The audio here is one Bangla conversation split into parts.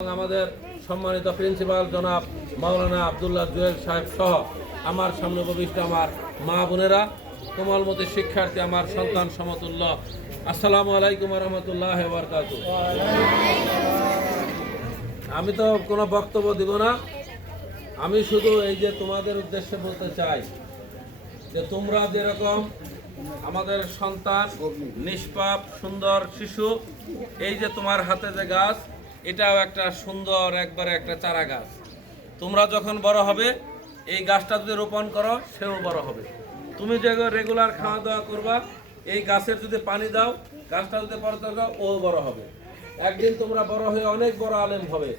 আমাদের সম্মানিত প্রিন্সিপাল জনাব মাওলানা আব্দুল্লাহ জুয়েল সাহেব সহ আমার সামনে উপবিষ্ট আমার মা বোনেরা, কোমলমতি শিক্ষার্থী, আমার সন্তান সমতুল্য, আসসালামু আলাইকুম রহমতুল্লাহ বারকাতুহু। আমি তো কোনো বক্তব্য দিব না, আমি শুধু এই যে তোমাদের উদ্দেশ্যে বলতে চাই যে তোমরা যেরকম আমাদের সন্তান, নিষ্পাপ সুন্দর শিশু, এই যে তোমার হাতে যে গাছ, এটাও একটা সুন্দর একবারে একটা চারা গাছ। তোমরা যখন বড় হবে এই গাছটা যদি রোপণ করো সেও বড় হবে। তুমি যে রেগুলার খাওয়া দাওয়া করবা, এই গাছের যদি পানি দাও, গাছটা যদি পড়তে দাও, ও বড় হবে। একদিন তোমরা বড় হয়ে অনেক বড় আলেম হবে,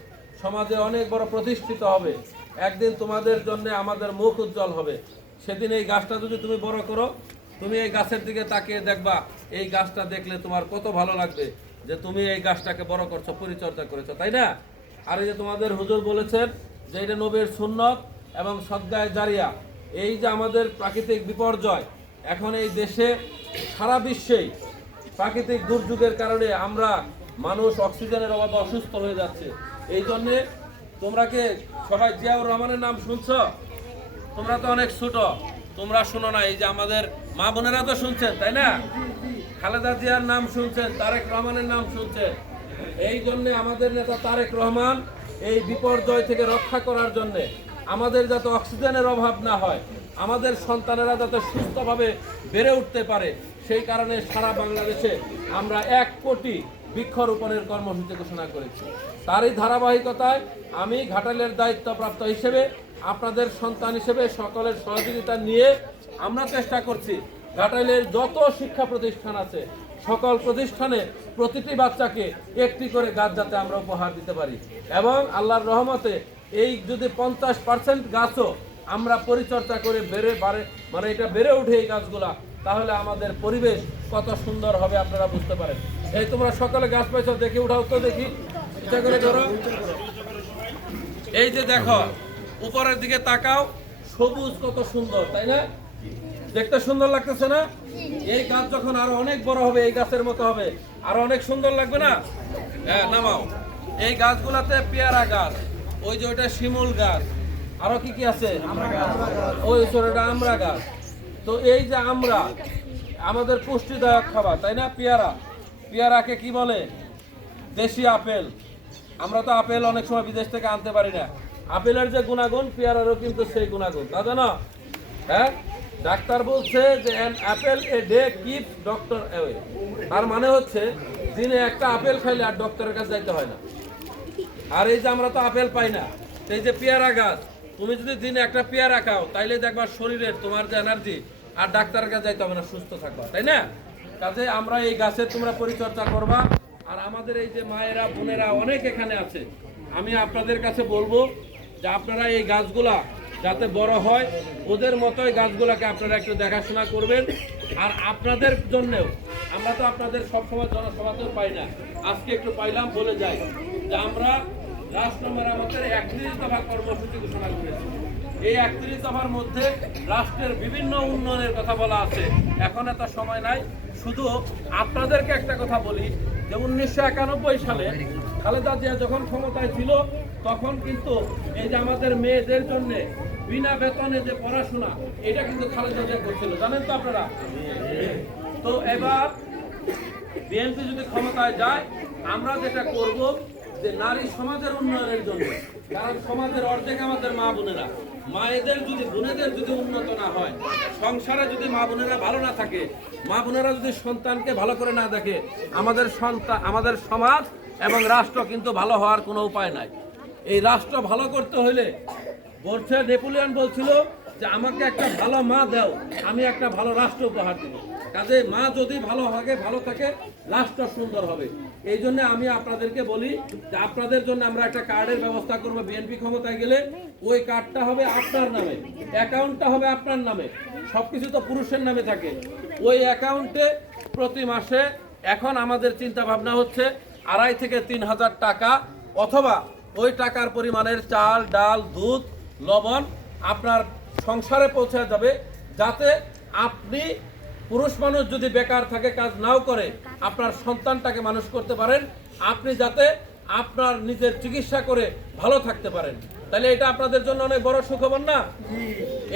সমাজে অনেক বড় প্রতিষ্ঠিত হবে। একদিন তোমাদের জন্য আমাদের মুখ উজ্জ্বল হবে। সেদিন এই গাছটা যদি তুমি বড় করো, তুমি এই গাছের দিকে তাকিয়ে দেখবা, এই গাছটা দেখলে তোমার কত ভালো লাগবে যে তুমি এই গাছটাকে বড় করছো, পরিচর্যা করেছো, তাই না? আর এই যে তোমাদের হুজুর বলেছেন যে এটা নবীর সুন্নত এবং সদকায়ে জারিয়া। এই যে আমাদের প্রাকৃতিক বিপর্যয়, এখন এই দেশে সারা বিশ্বেই প্রাকৃতিক দুর্যোগের কারণে আমরা মানুষ অক্সিজেনের অভাবে অসুস্থ হয়ে যাচ্ছে। এই জন্যে তোমরা কে সবাই জিয়াউর রহমানের নাম শুনছো? তোমরা তো অনেক ছোট, তোমরা শোনো না। এই যে আমাদের মা বোনেরা তো শুনছেন, তাই না? খালেদা জিয়ার নাম শুনছেন, তারেক রহমানের নাম শুনছেন। এই জন্যে আমাদের নেতা তারেক রহমান এই বিপর্যয় থেকে রক্ষা করার জন্যে, আমাদের যাতে অক্সিজেনের অভাব না হয়, আমাদের সন্তানেরা যাতে সুস্থভাবে বেড়ে উঠতে পারে, সেই কারণে সারা বাংলাদেশে আমরা 1 কোটি বৃক্ষরোপণের কর্মসূচি ঘোষণা করেছি। তারই ধারাবাহিকতায় আমি ঘাটালের দায়িত্বপ্রাপ্ত হিসেবে, আপনাদের সন্তান হিসেবে সকলের সহযোগিতা নিয়ে আমরা চেষ্টা করছি ঘাটালের যত শিক্ষা প্রতিষ্ঠান আছে সকল প্রতিষ্ঠানে প্রতিটি বাচ্চাকে একটি করে গাছ যাতে আমরা উপহার দিতে পারি। এবং আল্লাহর রহমতে এই যদি 50% গাছও আমরা পরিচর্যা করে এটা বেড়ে উঠে এই গাছগুলা, তাহলে আমাদের পরিবেশ কত সুন্দর হবে আপনারা বুঝতে পারেন। এই তোমরা সকালে গাছ পাইছো, দেখে উঠাও তো দেখি, এটা করে ধরো। এই যে দেখো, উপরের দিকে তাকাও, সবুজ কত সুন্দর, তাই না? দেখতে সুন্দর লাগতেছে না? এই গাছ যখন আরো অনেক বড় হবে, এই গাছের মতো হবে, আরো অনেক সুন্দর লাগবে না? হ্যাঁ, নামাও। এই গাছগুলাতে পেয়ারা গাছ, ওই যে ওইটা শিমুল গাছ, আরো কি কি আছে, ওই ছোটটা আমরা গাছ। তো এই যে আমরা, আমাদের পুষ্টিদায়ক খাবার, তাই না? পেয়ারা, পেয়ারাকে কি বলে? দেশি আপেল। আমরা তো আপেল অনেক সময় বিদেশ থেকে আনতে পারি না। আপেলের যে গুণাগুণ, পেয়ারারও কিন্তু সেই গুণাগুণ, তা জানো? হ্যাঁ, ডাক্তার বলছে যে an Apple a day keeps doctor away. তার মানে হচ্ছে দিনে একটা আপেল খাইলে আর ডক্টরের কাছে যাইতে হয় না। আর এই যে আমরা তো আপেল পাই না, এই যে পেয়ারা গাছ, তুমি যদি দিনে একটা পেয়ারা খাও, তাইলে দেখবা শরীরের তোমার যে এনার্জি, আর ডাক্তারের কাছে যাইতে হবে না, সুস্থ থাকবা, তাই না? কাজে আমরা এই গাছের তোমরা পরিচর্যা করবা। আর আমাদের এই যে মায়েরা বোনেরা অনেক এখানে আছে, আমি আপনাদের কাছে বলবো যে আপনারা এই গাছগুলা যাতে বড় হয়, ওদের মতোই গাছগুলাকে আপনারা একটু দেখাশোনা করবেন। আর আপনাদের জন্যেও, আমরা তো আপনাদের সবসময় জনসভাতেও পাই না, আজকে একটু পাইলাম বলে যাই যে আমরা রাষ্ট্র মেরামতের 31 দফা কর্মসূচি ঘোষণা করেছি। এই 31 দফার মধ্যে রাষ্ট্রের বিভিন্ন উন্নয়নের কথা বলা আছে। এখন এত সময় নাই, শুধু আপনাদেরকে একটা কথা বলি যে 1991 সালে খালেদা জিয়া যখন ক্ষমতায় ছিল, তখন কিন্তু এই যে আমাদের মেয়েদের জন্য বিনা বেতনে যে পড়াশোনা, এটা কিন্তু খালেদা জিয়া করছিল, জানেন তো আপনারা? তো এবার বিএনপি যদি ক্ষমতায় যায়, আমরা যেটা করব যে নারী সমাজের উন্নয়নের জন্য, কারণ সমাজের অর্ধেক আমাদের মা বোনেরা, মায়েদের যদি বোনেদের যদি উন্নত না হয়, সংসারে যদি মা বোনেরা ভালো না থাকে, মা বোনেরা যদি সন্তানকে ভালো করে না দেখে, আমাদের সমাজ এবং রাষ্ট্র কিন্তু ভালো হওয়ার কোনো উপায় নাই। এই রাষ্ট্র ভালো করতে হইলে বলছে, নেপোলিয়ন বলছিল যে আমাকে একটা ভালো মা দাও, আমি একটা ভালো রাষ্ট্র উপহার দেব। কাজে মা যদি ভালো থাকে, রাষ্ট্র সুন্দর হবে। এই জন্য আমি আপনাদেরকে বলি যে আপনাদের জন্য আমরা একটা কার্ডের ব্যবস্থা করব। বিএনপি ক্ষমতায় গেলে ওই কার্ডটা হবে আপনার নামে, অ্যাকাউন্টটা হবে আপনার নামে, সবকিছু তো পুরুষের নামে থাকে। ওই অ্যাকাউন্টে প্রতি মাসে এখন আমাদের চিন্তা ভাবনা হচ্ছে 2,500 থেকে 3,000 টাকা, অথবা ওই টাকার পরিমাণের চাল, ডাল, দুধ, লবণ আপনার সংসারে পৌঁছে যাবে, যাতে আপনি পুরুষ মানুষ যদি বেকার থাকে, কাজ নাও করে, আপনার সন্তানটাকে মানুষ করতে পারেন। আপনি যাতে আপনার নিজের চিকিৎসা করে ভালো থাকতে পারেন, তাহলে এটা আপনাদের জন্য অনেক বড় সুখবর না?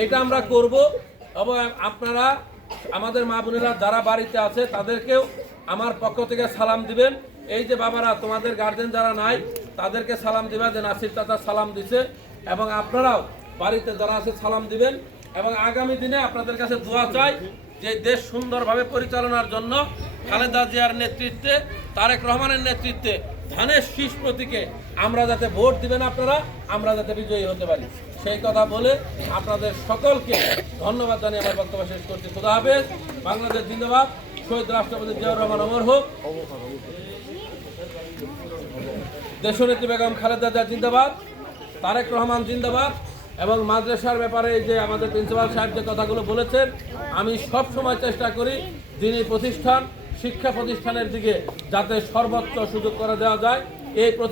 এটা আমরা করব। এবং আপনারা আমাদের মা বোনেরা যারা বাড়িতে আছে তাদেরকেও আমার পক্ষ থেকে সালাম দিবেন। এই যে বাবারা, তোমাদের গার্জেন যারা নাই তাদেরকে সালাম দিবা যে নাসির চাচা সালাম দিছে, এবং আপনারাও বাড়িতে যারা আছে সালাম দিবেন। এবং আগামী দিনে আপনাদের কাছে দোয়া চাই যে দেশ সুন্দরভাবে পরিচালনার জন্য খালেদা জিয়ার নেতৃত্বে, তারেক রহমানের নেতৃত্বে ধানের শীষ প্রতীকে আমরা যাতে ভোট দিবেন আপনারা, আমরা যাতে বিজয়ী হতে পারি, সেই কথা বলে আপনাদের সকলকে ধন্যবাদ জানিয়ে আমার বক্তব্য শেষ করছি। খুদা হাফেজ। বাংলাদেশ জিন্দাবাদ। শহীদ রাষ্ট্রপতি জিয়াউর রহমান অমর হোক। দেশনেত্রী বেগম খালেদা জিয়া জিন্দাবাদ। তারেক রহমান জিন্দাবাদ। এবং মাদ্রাসার ব্যাপারে যে আমাদের প্রিন্সিপাল সাহেব যে কথাগুলো বলেছেন, আমি সব সময় চেষ্টা করি দিনী প্রতিষ্ঠান, শিক্ষা প্রতিষ্ঠানের দিকে যাতে সর্বোচ্চ সুযোগ করে দেওয়া যায়। এই প্রতিষ্ঠান